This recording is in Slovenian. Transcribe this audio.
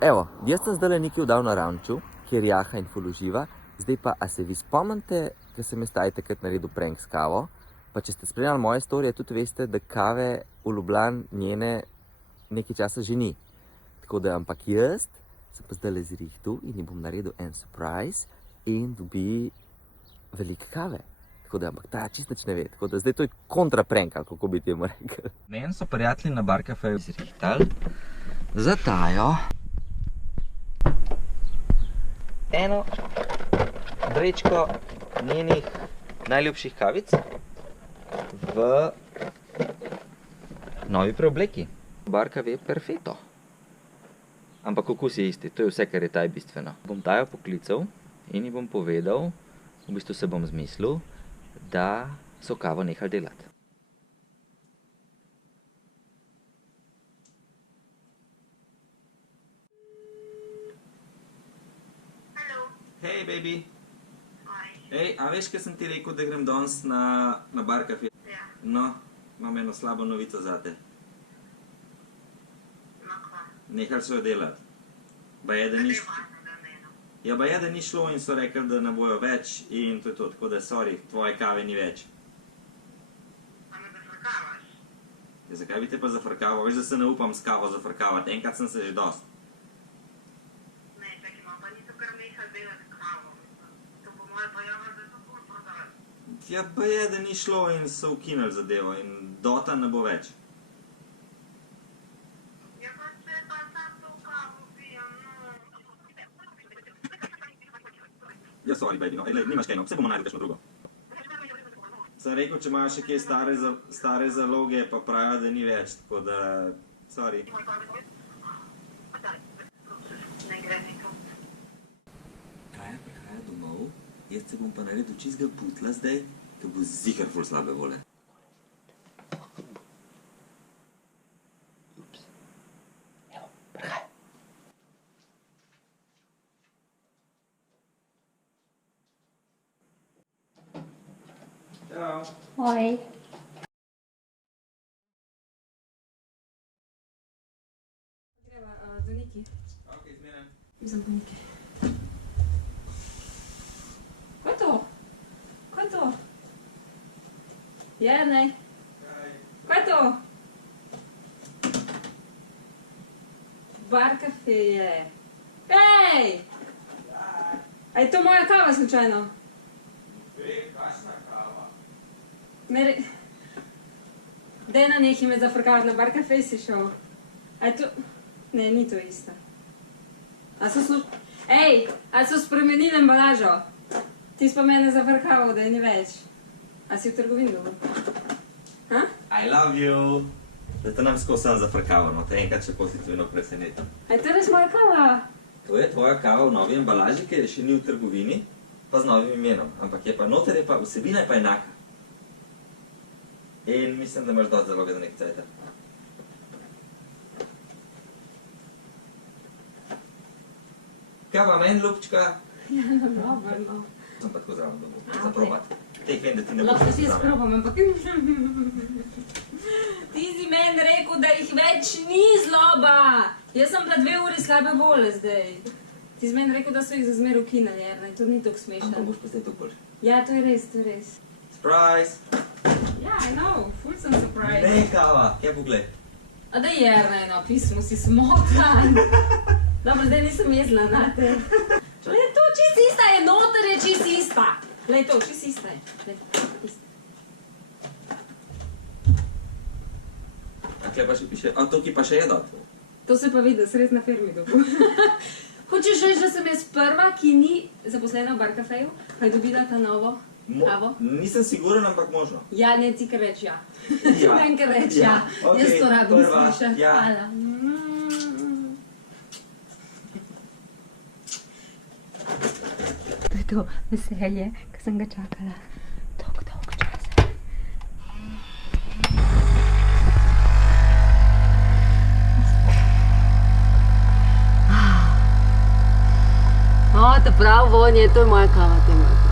Evo, jaz sem zdaj nekaj vdal na ranču, kjer jaha in ful uživa. Zdaj pa, a se vi spomnite, ko sem jaz takrat naredil prank s kavo? Pa če ste spremljali moje storije, tudi veste, da kave v Ljubljani njene nekaj časa že ni. Tako da, ampak jaz sem pa zdaj zrihtal in ji bom naredil en surprise in dobi veliko kave. Tako da, ampak ta čist nič ne ve. Tako da zdaj to je kontraprank, ali kako bi temu rekel. Meni so prijatelji na Bar Cafeju zrihtali za Tajo eno vrečko njenih najljubših kavic v novi preobleki. Bar Cafe Perfetto. Ampak okus je isti, to je vse, kar je taj bistveno. Bom Tajo poklical in ji bom povedal, v bistvu se bom zmislil, da so kavo nehali delati. Hej, baby. Hej, a veš, kaj sem ti rekel, da grem danes na Bar Cafe? Ja. No, imam eno slabo novico zate. Nehali so jo delati. Baje, da ni šlo. Ja, baje, da ni šlo in so rekli, da ne bojo več in to je to, tako da sorry, tvoje kave ni več. A me zafrkavaš? Ja, zakaj bi te pa zafrkaval? Veš, da se ne upam s kavo zafrkavati, enkrat sem se že dost. Ne, čakaj malo, pa niso kar nehali delati kavo. To po moje pa javno, da so bolj prodali. Ja, baje, da ni šlo in so ukinili zadevo in Dota ne bo več. Ja, pa če pa sam to kavo pijem, no. Ja, sorry, baby, no, nimaš kaj, no, vse bomo najdel kakšno drugo. Sem rekel, če imajo še kje stare zaloge, pa pravijo, da ni več, tako da, sorry. Ne gre nekam. Taja prihaja domov, jaz se bom pa naredil čistega putla zdaj, ki bo ziher ful slabe vole. Ups. Evo, prihaj. Čau. Oj. Greva do Niki. Ok, zmeraj. Vzem do Niki. Kaj je to? Kaj je to? Jernej. Kaj je to? Bar Cafe je. Ej! A je to moja kava slučajno? Daj na nekaj me zafrkavati, na Bar Cafe si šel. A je to... Ne, ni to isto. Ej, a so spremenili embalažo? Ti si pa mene zafrkaval, da je ni več. A si v trgovini dobil? Ha? I love you. Da te nam skozi sam zafrkaval, no te enkrat še pozitivno presenetim. A je to res moja kava? To je tvoja kava v novi embalaži, ker je še ni v trgovini, pa z novim imenom. Ampak je pa noter, je pa vsebina je pa enaka. In mislim, da imaš dosti zaloge za nekaj cajta. Kaj pa meni, ljubčka? Ja, no, dobro, no. Sem pa tako zraven dobil, za probat. Teh vem, da ti ne bo Lahko si jaz zraven. probam, ampak... Ti si meni rekel, da jih več ni zloba. Jaz sem bila 2 uri slabe vole zdaj. Ti si meni rekel, da so jih za zmer ukinali, Jernej. To ni tako smešno. Ampak boš pa zdaj to boljše. Ja, to je res, to je res. Surprise! Ja, I know, ful sem surprised. Ne, kava, kje poglej? A da Jernej, no, pismo si smotan. Dobro, zdaj nisem jezla na te. Le, to čist ista je, noter je čist ista. Le, to čist ista je. Le, ista. A kje pa še piše? A tukaj pa še je dot. To se pa vidi, da se res na firmi dobil. Hočeš reči, da sem jaz prva, ki ni zaposlena v Bar Cafeju, pa je dobila ta novo kavo? Nisem siguren, ampak možno. Ja, ne, ti kar reči ja. Ja. Meni kar reči ja. Ok, Jaz to rabim prva, slišati. ja. Hvala. To je to veselje, ki sem ga čakala dolgo časa. O, ta prav vonje, to je moja kava, te ima.